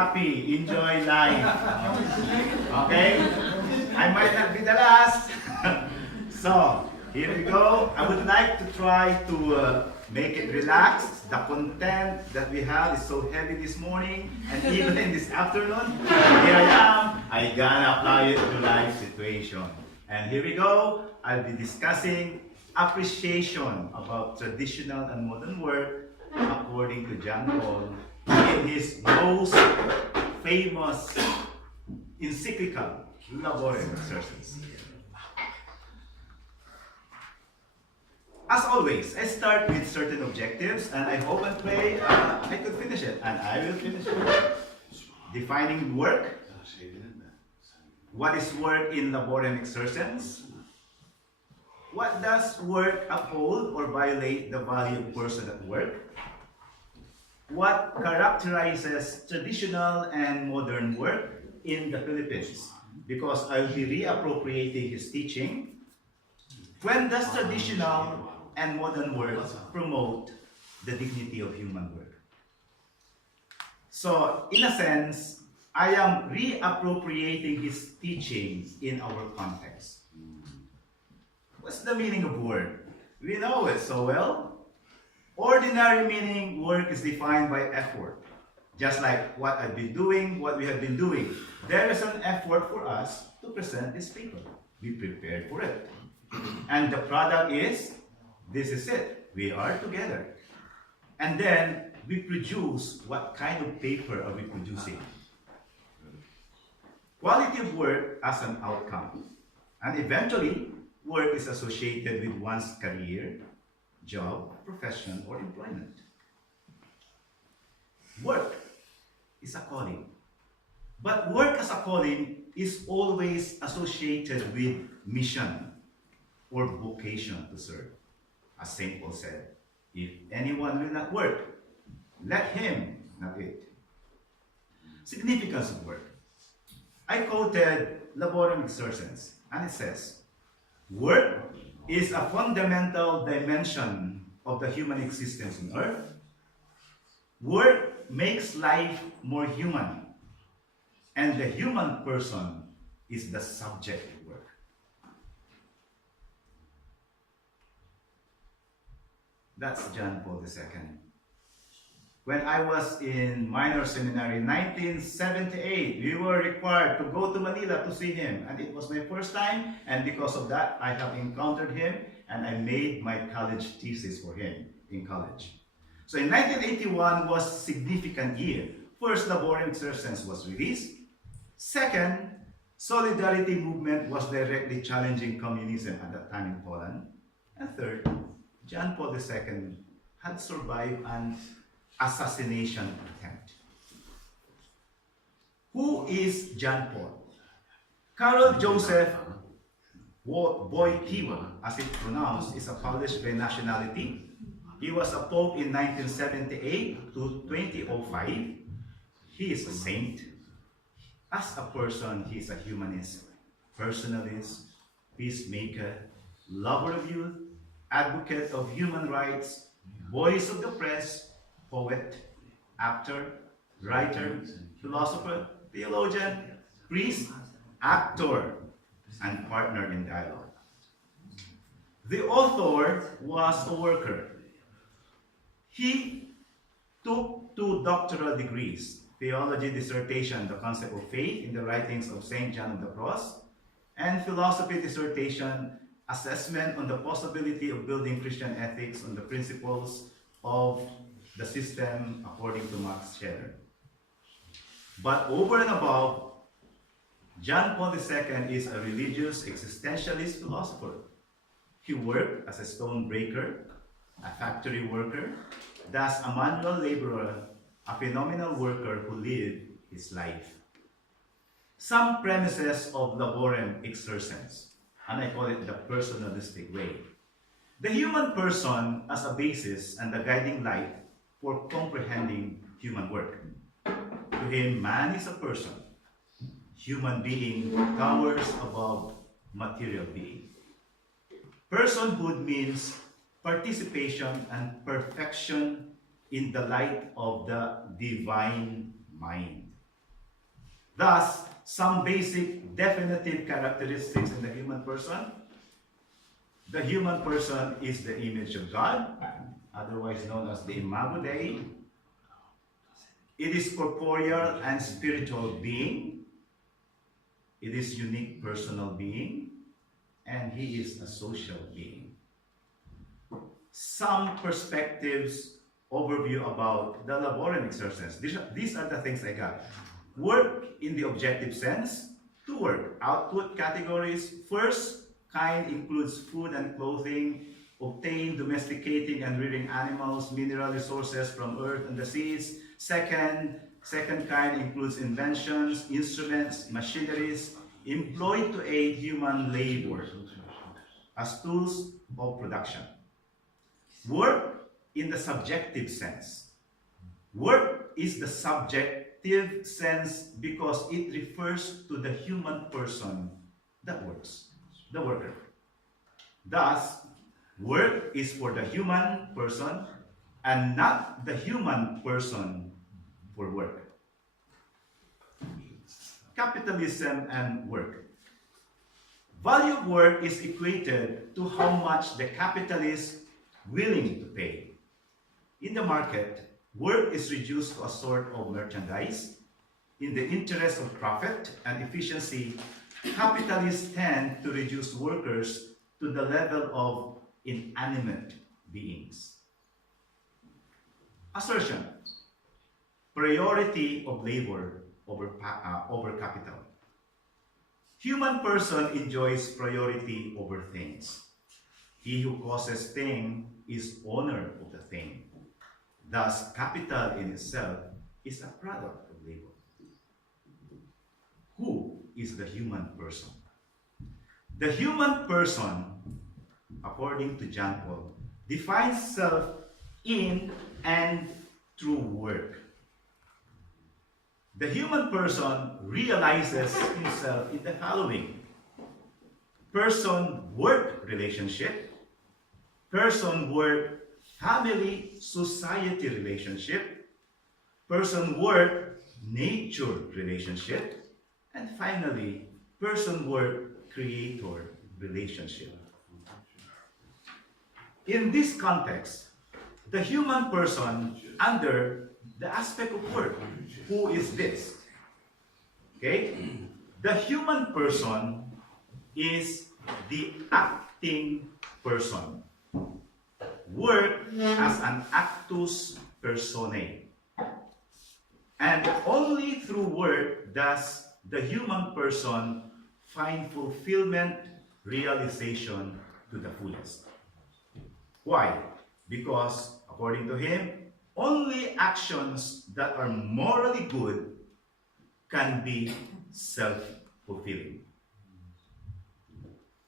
happy, enjoy life. Okay? I might not be the last. So, here we go. I would like to try to make it relaxed. The content that we have is so heavy this morning and even in this afternoon. Here I am. I gonna apply it to life situation. And here we go. I'll be discussing appreciation about traditional and modern work according to John Paul in his most famous encyclical, Laborem Exercens. As always, I start with certain objectives and I hope and pray I could finish it, and I will finish it. Defining work. What is work in Laborem Exercens? What does work uphold or violate the value of person at work? What characterizes traditional and modern work in the Philippines? Because I will be reappropriating his teaching. When does traditional and modern work promote the dignity of human work? So, in a sense, I am reappropriating his teachings in our context. What's the meaning of work? We know it so well. Ordinary meaning, work is defined by effort. Just like what I've been doing, what we have been doing. There is an effort for us to present this paper. We prepared for it. And the product is, this is it. We are together. And then we produce, what kind of paper are we producing? Quality of work as an outcome. And eventually, work is associated with one's career, job, profession, or employment. Work is a calling. But work as a calling is always associated with mission or vocation to serve. As St. Paul said, if anyone will not work, let him not eat. Significance of work. I quoted Laborem Exercens, and it says, work is a fundamental dimension of the human existence on earth. Work makes life more human, and the human person is the subject of work. That's John Paul II. When I was in minor seminary in 1978, we were required to go to Manila to see him. And it was my first time, and because of that, I have encountered him, and I made my college thesis for him in college. So in 1981 was a significant year. First, Laborem Exercens was released. Second, Solidarity movement was directly challenging communism at that time in Poland. And third, John Paul II had survived an assassination attempt. Who is John Paul? Karol Joseph Wojtyła, as it's pronounced, is a Polish by nationality. He was a pope in 1978 to 2005. He is a saint. As a person, he is a humanist, personalist, peacemaker, lover of youth, advocate of human rights, voice of the press, poet, actor, writer, philosopher, theologian, priest, actor, and partner in dialogue. The author was a worker. He took 2 doctoral degrees, theology dissertation, the concept of faith in the writings of St. John of the Cross, and philosophy dissertation, assessment on the possibility of building Christian ethics on the principles of the system according to Max Scheler. But over and above, John Paul II is a religious existentialist philosopher. He worked as a stone breaker, a factory worker, thus a manual laborer, a phenomenal worker who lived his life. Some premises of Laborem Exercens, and I call it the personalistic way. The human person as a basis and the guiding light for comprehending human work. To him, man is a person. Human being towers above material being. Personhood means participation and perfection in the light of the divine mind. Thus, some basic definitive characteristics in the human person. The human person is the image of God, otherwise known as the Imago Dei. It is corporeal and spiritual being. It is unique personal being, and he is a social being. Some perspectives overview about the laborem exercens. These are the things I got. Work in the objective sense, to work. Output categories. First kind includes food and clothing, obtain, domesticating, and rearing animals, mineral resources from earth and the seas. Second kind includes inventions, instruments, machineries, employed to aid human labor as tools of production. Work in the subjective sense. Work is the subjective sense because it refers to the human person that works, the worker. Thus, work is for the human person and not the human person for work. Capitalism and work. Value of work is equated to how much the capitalist is willing to pay. In the market, work is reduced to a sort of merchandise. In the interest of profit and efficiency, capitalists tend to reduce workers to the level of inanimate beings. Assertion. Priority of labor over capital. Human person enjoys priority over things. He who causes thing is owner of the thing. Thus, capital in itself is a product of labor. Who is the human person? The human person, according to John Paul, defines self in and through work. The human person realizes himself in the following: person-work relationship, person-work family society relationship, person-work nature relationship, and finally, person-work creator relationship. In this context, the human person under the aspect of work, who is this? Okay? The human person is the acting person. Work as an actus personae. And only through work does the human person find fulfillment, realization to the fullest. Why? Because, according to him, only actions that are morally good can be self-fulfilling.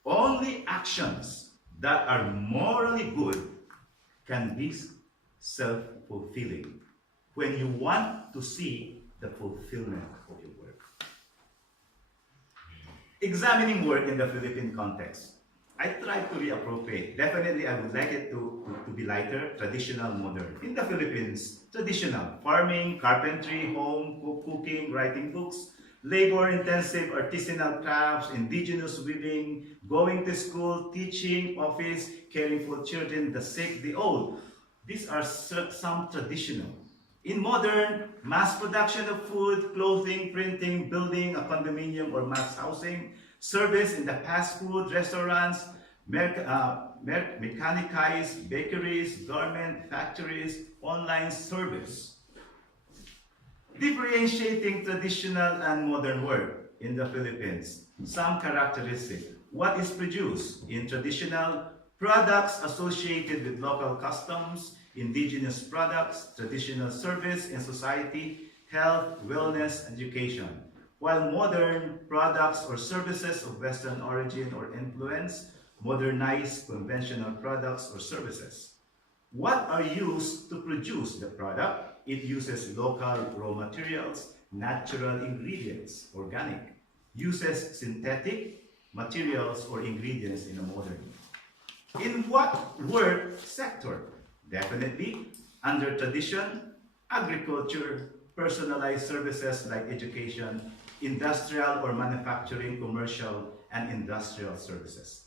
Only actions that are morally good can be self-fulfilling when you want to see the fulfillment of your work. Examining work in the Philippine context. I tried to reappropriate. Definitely, I would like it to be lighter, traditional, modern. In the Philippines, traditional, farming, carpentry, home, cooking, writing books, labor-intensive artisanal crafts, indigenous weaving, going to school, teaching, office, caring for children, the sick, the old. These are some traditional. In modern, mass production of food, clothing, printing, building a condominium or mass housing, service in the fast food, restaurants, mechanized bakeries, garment factories, online service. Differentiating traditional and modern work in the Philippines. Some characteristics. What is produced in traditional? Products associated with local customs, indigenous products, traditional service in society, health, wellness, education. While modern products or services of Western origin or influence, modernized conventional products or services. What are used to produce the product? It uses local raw materials, natural ingredients, organic. Uses synthetic materials or ingredients in a modern. In what work sector? Definitely, under tradition, agriculture, personalized services like education, industrial or manufacturing, commercial, and industrial services.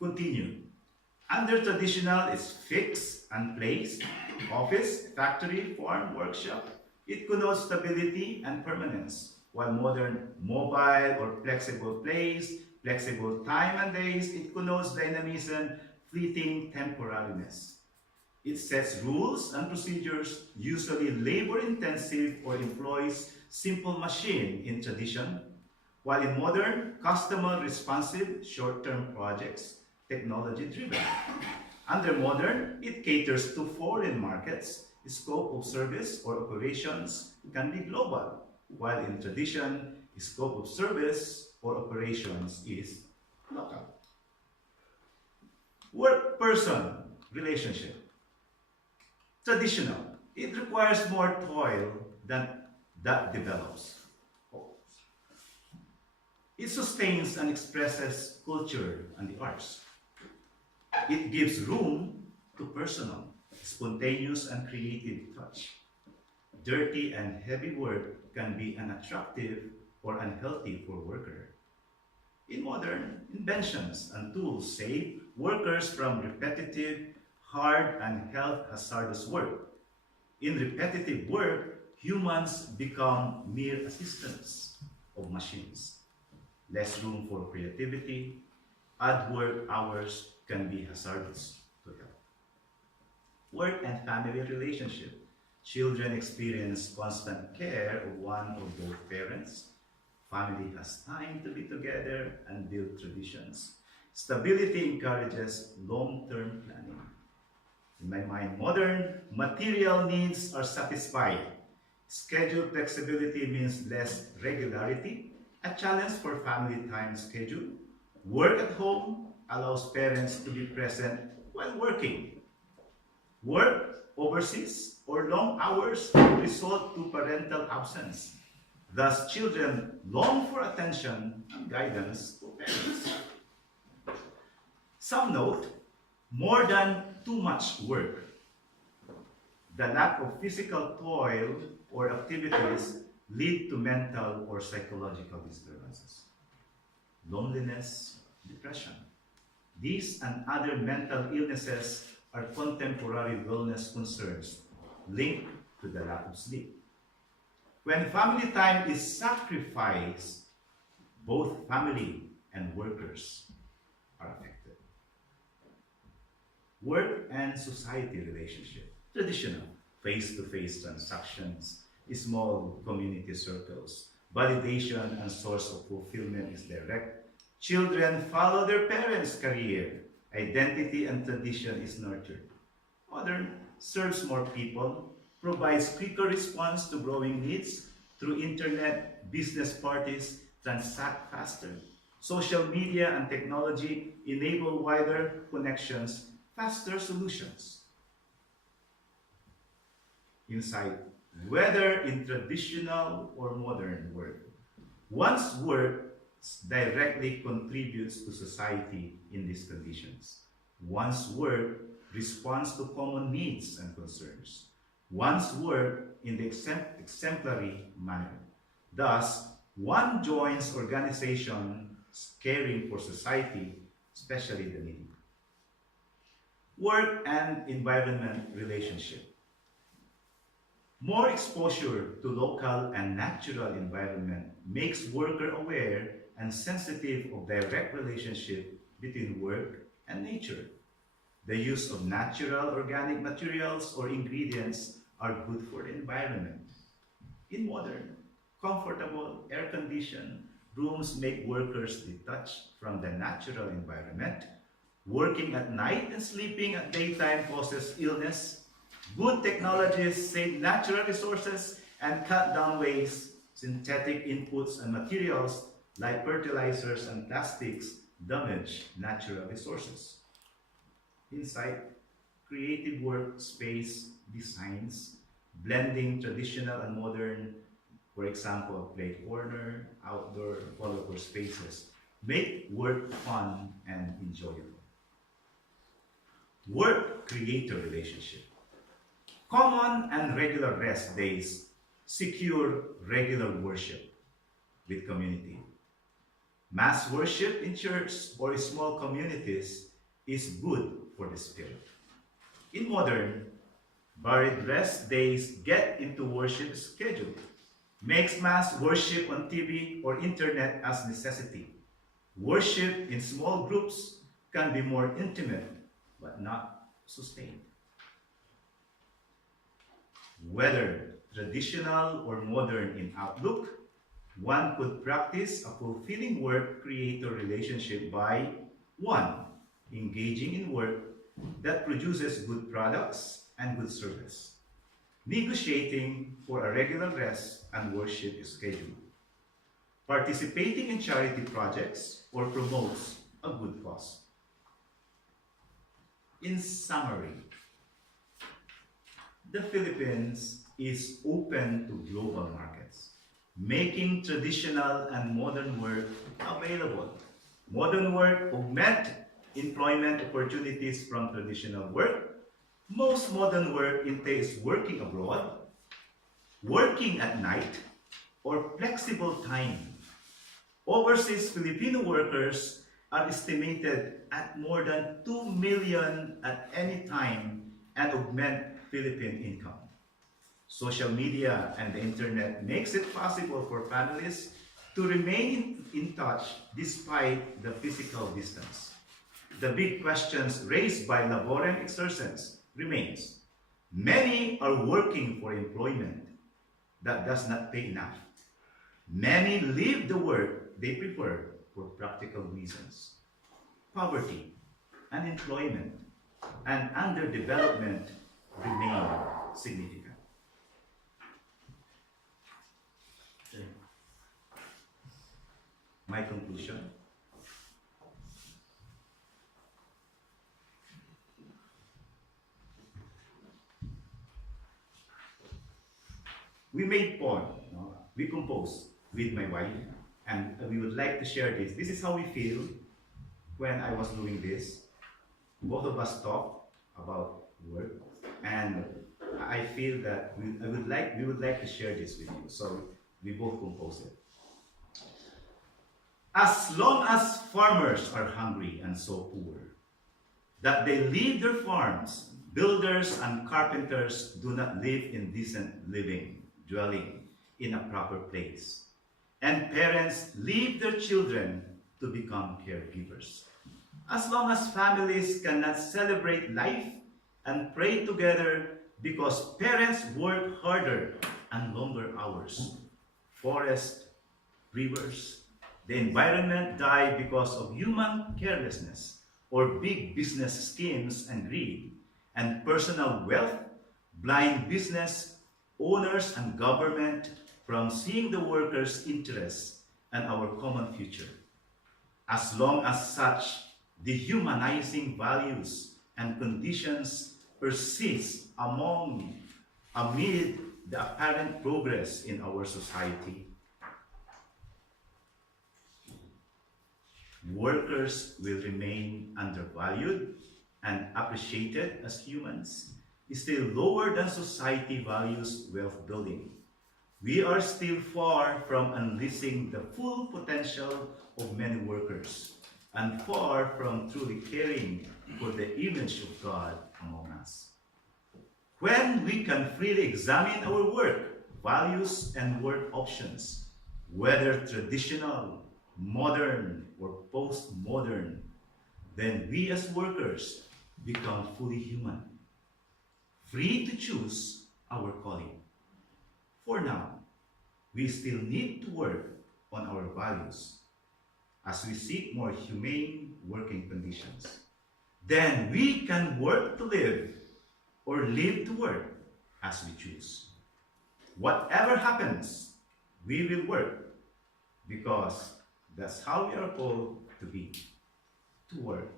Continue. Under traditional is fixed and placed, office, factory, farm, workshop. It connotes stability and permanence, while modern, mobile or flexible place, flexible time and days, it connotes dynamism, fleeting temporariness. It sets rules and procedures, usually labor-intensive or employs simple machine in tradition, while in modern, customer-responsive, short-term projects, technology-driven. Under modern, it caters to foreign markets. Scope of service or operations can be global, while in tradition, scope of service or operations is local. Work-person relationship. Traditional. It requires more toil than that develops. It sustains and expresses culture and the arts. It gives room to personal, spontaneous, and creative touch. Dirty and heavy work can be unattractive or unhealthy for worker. In modern, inventions and tools save workers from repetitive, hard, and health hazardous work. In repetitive work, humans become mere assistants of machines. Less room for creativity, odd work hours can be hazardous to health. Work and family relationship. Children experience constant care of one or both parents. Family has time to be together and build traditions. Stability encourages long-term planning. In my mind, modern material needs are satisfied. Schedule flexibility means less regularity, a challenge for family time schedule. Work at home allows parents to be present while working. Work overseas or long hours result to parental absence. Thus, children long for attention and guidance from parents. Some note, more than too much work. The lack of physical toil or activities lead to mental or psychological disturbances. Loneliness, depression. These and other mental illnesses are contemporary wellness concerns linked to the lack of sleep. When family time is sacrificed, both family and workers are affected. Work and society relationship. Traditional, face-to-face transactions, small community circles. Validation and source of fulfillment is direct. Children follow their parents' career. Identity and tradition is nurtured. Modern serves more people, provides quicker response to growing needs through internet, business parties, transact faster. Social media and technology enable wider connections, faster solutions. Insight, whether in traditional or modern work, one's work directly contributes to society in these conditions. One's work responds to common needs and concerns. One's work in the exemplary manner. Thus, one joins organizations caring for society, especially the needy. Work and environment relationship. More exposure to local and natural environment makes worker aware and sensitive of direct relationship between work and nature. The use of natural organic materials or ingredients are good for the environment. In modern, comfortable, air-conditioned rooms make workers detached from the natural environment. Working at night and sleeping at daytime causes illness. Good technologies save natural resources and cut down waste. Synthetic inputs and materials like fertilizers and plastics damage natural resources. Insight, creative workspace designs, blending traditional and modern, for example, play corner, outdoor, colorful spaces, make work fun and enjoyable. Work-creator relationship. Common and regular rest days secure regular worship with community. Mass worship in church or small communities is good for the spirit. In modern, buried rest days get into worship schedule, makes mass worship on TV or internet as necessity. Worship in small groups can be more intimate, but not sustained. Whether traditional or modern in outlook, one could practice a fulfilling work-creator relationship by 1. Engaging in work that produces good products and good service. Negotiating for a regular rest and worship schedule. Participating in charity projects or promotes a good cause. In summary, the Philippines is open to global markets, making traditional and modern work available. Modern work augment employment opportunities from traditional work. Most modern work entails working abroad, working at night, or flexible time. Overseas Filipino workers are estimated at more than 2 million at any time and augment Philippine income. Social media and the internet makes it possible for families to remain in touch despite the physical distance. The big questions raised by Laboren exercens remains. Many are working for employment that does not pay enough. Many leave the work they prefer for practical reasons. Poverty, unemployment, and underdevelopment remain significant. My conclusion. We made porn, no? We composed with my wife, and we would like to share this. This is how we feel when I was doing this. Both of us talk about work, and I feel that we would like to share this with you. So we both composed it. As long as farmers are hungry and so poor, that they leave their farms, builders and carpenters do not live in decent living, dwelling in a proper place. And parents leave their children to become caregivers. As long as families cannot celebrate life and pray together because parents work harder and longer hours. Forests, rivers, the environment die because of human carelessness or big business schemes and greed, and personal wealth blind business owners and government from seeing the workers' interests and our common future. As long as such dehumanizing values and conditions persist amid the apparent progress in our society, workers will remain undervalued and appreciated as humans, still lower than society values wealth building. We are still far from unleashing the full potential of many workers and far from truly caring for the image of God among us. When we can freely examine our work, values, and work options, whether traditional, modern, or postmodern, then we as workers become fully human, free to choose our calling. For now, we still need to work on our values as we seek more humane working conditions. Then we can work to live or live to work as we choose. Whatever happens, we will work because that's how we are called to be, to work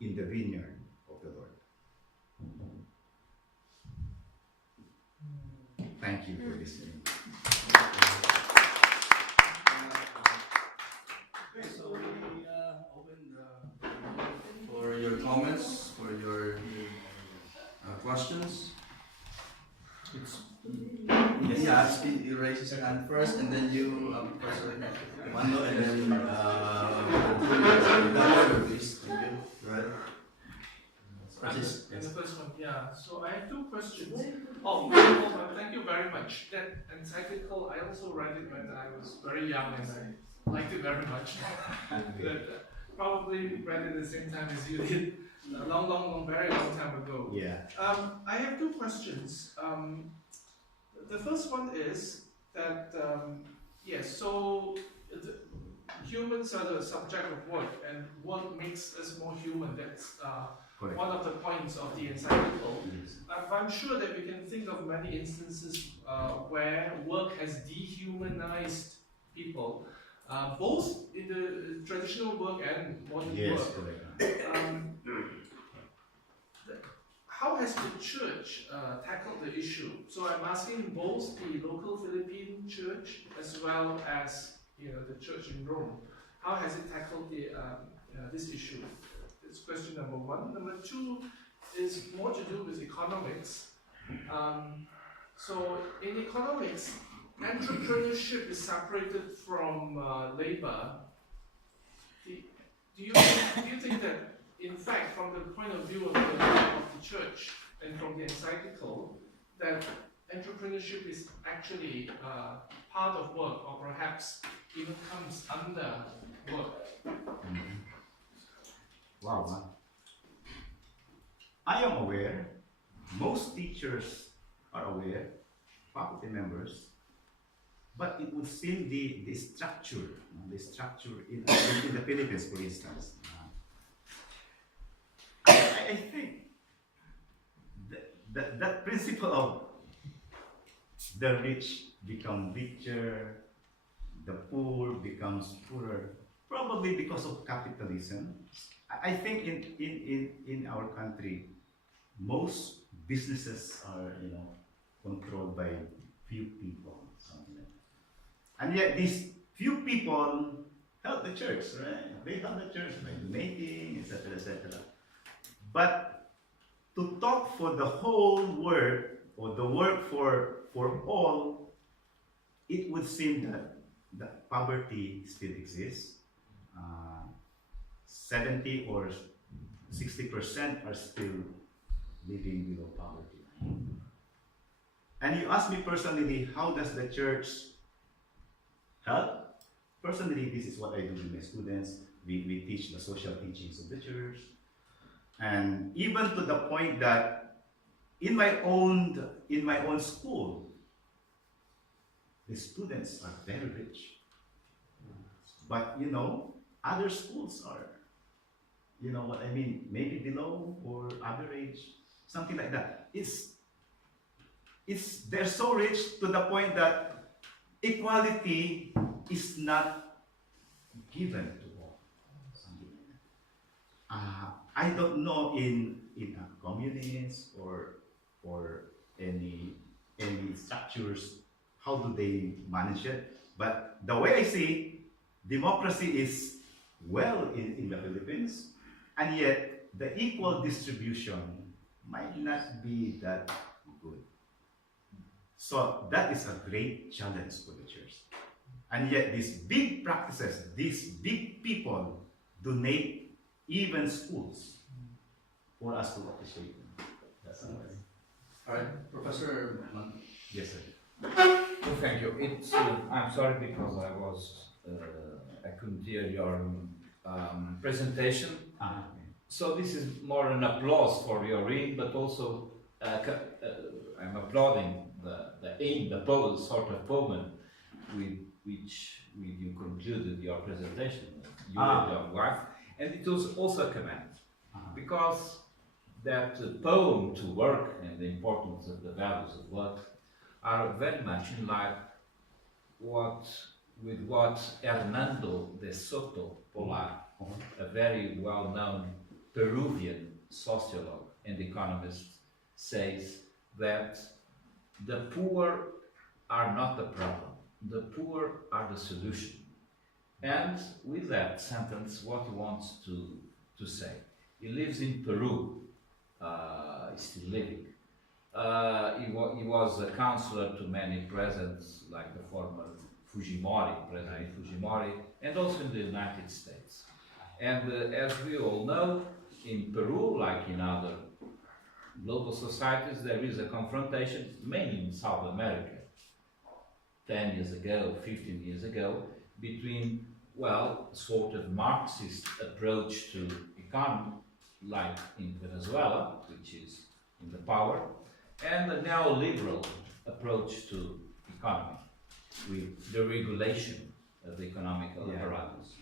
in the vineyard of the Lord. Thank you for listening. Okay, so we open for your comments, for your questions. It's hands. He raises his hand first, and then you, Professor Mando, and then please. Thank you. Right. And the first one, yeah. So I have two questions. Oh, thank you very much. That encyclical, I also read it when I was very young and I liked it very much. Probably read it at the same time as you did, a long, very long time ago. Yeah. I have two questions. The first one is that, yes, so humans are the subject of work, and work makes us more human. That's one of the points of the encyclical. I'm sure that we can think of many instances where work has dehumanized people, both in the traditional work and modern work. How has the church tackled the issue? So I'm asking both the local Philippine church as well as the church in Rome. How has it tackled this issue? That's question number one. Number two is more to do with economics. So in economics, entrepreneurship is separated from labor. Do you think that, in fact, from the point of view of the church and from the encyclical, that entrepreneurship is actually part of work, or perhaps even comes under work? Wow. I am aware, most teachers are aware, faculty members, but it would seem the structure in the Philippines, for instance. I think that principle of the rich become richer, the poor becomes poorer, probably because of capitalism. I think in our country, most businesses are controlled by few people, something like that. And yet these few people help the church, right? They help the church by donating, etc., etc. But to talk for the whole work, or the work for all, it would seem that poverty still exists. 70 or 60% are still living below poverty line. And you ask me personally, how does the church help? Personally, this is what I do with my students. We teach the social teachings of the church. And even to the point that in my own school, the students are very rich. But other schools are, what I mean, maybe below or average, something like that. They're so rich to the point that equality is not given to all. Something like that. I don't know in a communist or any structures, how do they manage it? But the way I see, democracy is well in the Philippines, and yet the equal distribution might not be that good. So that is a great challenge for the church. And yet these big practices, these big people donate even schools for us to appreciate them. That's all right, Professor. Yes, sir. Well, thank you. I'm sorry because I couldn't hear your presentation. So this is more an applause for your reading, but also I'm applauding the aim, the sort of poem with which you concluded your presentation, you and your wife, and it was also a comment, because that poem to work and the importance of the values of work are very much in line with what Hernando de Soto Polar, a very well-known Peruvian sociologue and economist, says that the poor are not the problem, the poor are the solution. And with that sentence, what he wants to say, he lives in Peru, he's still living, He was a counselor to many presidents, like the former President Fujimori, and also in the United States. And as we all know, in Peru, like in other global societies, there is a confrontation, mainly in South America, 10 years ago, 15 years ago, between, well, sort of Marxist approach to economy, like in Venezuela, which is in the power, and a neoliberal approach to economy, with the regulation of the economical apparatus.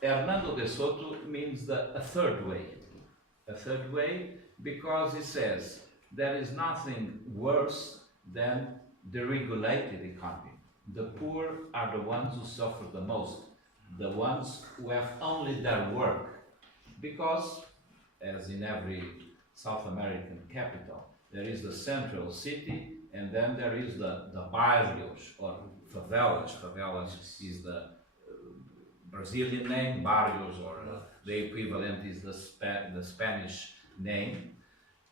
Hernando de Soto means a third way because he says there is nothing worse than the regulated economy. The poor are the ones who suffer the most, the ones who have only their work, because, as in every South American capital, there is the central city, and then there is the barrios or favelas. Favelas is the Brazilian name, barrios, or the equivalent is the Spanish name.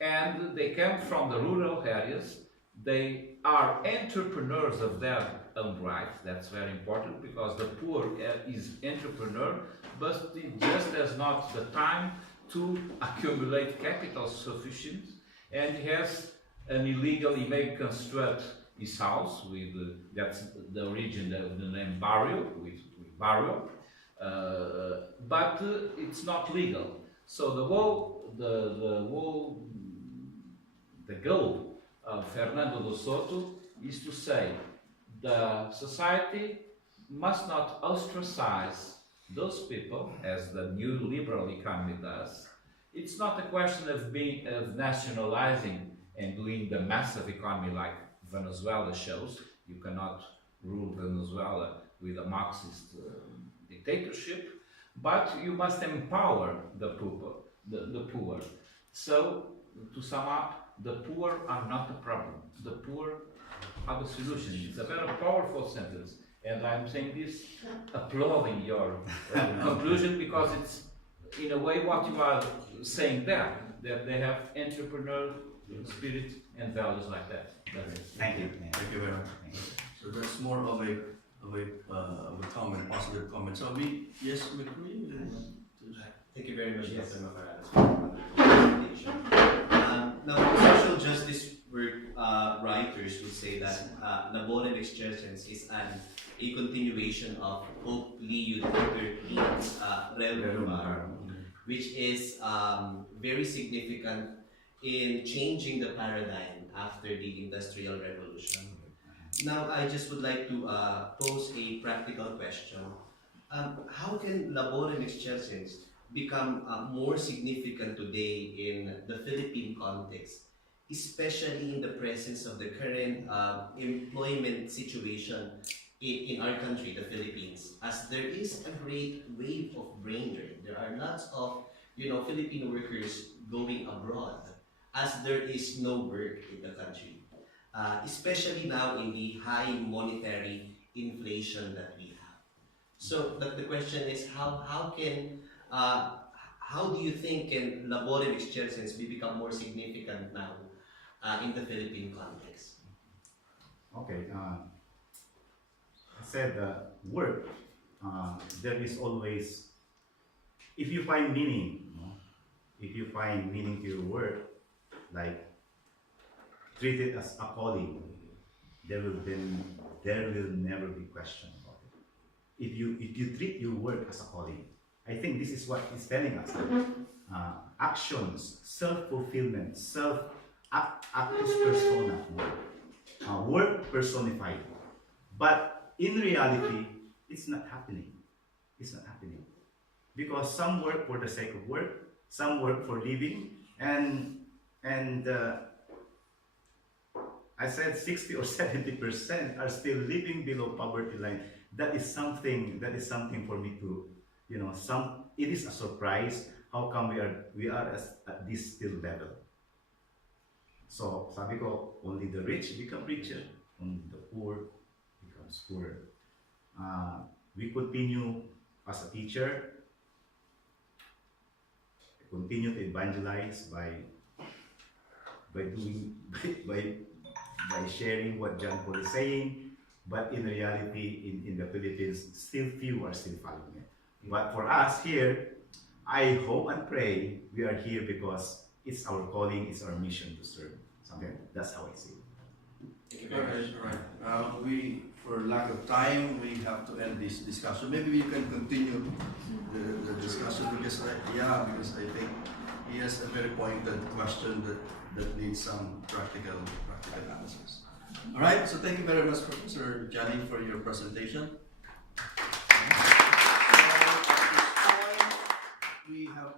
And they come from the rural areas. They are entrepreneurs of their own right. That's very important, because the poor is entrepreneur, but he just has not the time to accumulate capital sufficient, and he has an illegal, he may construct his house with, that's the origin of the name barrio, with barrio, but it's not legal. So the goal of Fernando de Soto is to say the society must not ostracize those people, as the new liberal economy does. It's not a question of nationalizing and doing the massive economy like Venezuela shows. You cannot rule Venezuela with a Marxist dictatorship, but you must empower the poor. So, to sum up, the poor are not the problem. The poor are the solution. It's a very powerful sentence. And I'm saying this, applauding your conclusion, because it's in a way what you are saying there, that they have entrepreneurial spirit and values like that. That's it. Thank you. Thank you very much. So that's more of a comment, positive comment. So yes, we agree. Thank you very much, Yes. Dr. Macaranas, for the presentation. Now, social justice writers would say that laborem exercens is a continuation of Pope Leo XIII's Rerum Novarum, which is very significant in changing the paradigm after the Industrial Revolution. Now, I just would like to pose a practical question. How can laborem exercens become more significant today in the Philippine context, especially in the presence of the current employment situation in our country, the Philippines, as there is a great wave of brain drain. There are lots of Filipino workers going abroad, as there is no work in the country, especially now in the high monetary inflation that we have. So the question is, how do you think can laborem exercens become more significant now in the Philippine context? Okay. I said work. There is always, if you find meaning, if you find meaning to your work, like treat it as a calling, there will never be question about it. If you treat your work as a calling, I think this is what it's telling us. Actions, self-fulfillment, actus persona, work personified. But in reality, it's not happening. It's not happening. Because some work for the sake of work, some work for living, and I said 60 or 70% are still living below poverty line. That is something for me to, it is a surprise how come we are at this still level. So sabi ko, only the rich become richer, only the poor becomes poorer. We continue as a teacher, continue to evangelize by by doing by sharing what John Paul is saying, but in reality, in the Philippines, still few are still following it. But for us here, I hope and pray we are here because it's our calling, it's our mission to serve. Something like that. That's how I see it. All right. We, for lack of time, we have to end this discussion. Maybe we can continue the discussion because I think he has a very pointed question that needs some practical answers. All right. So thank you very much, Professor Johnny, for your presentation. So, at this point, we have.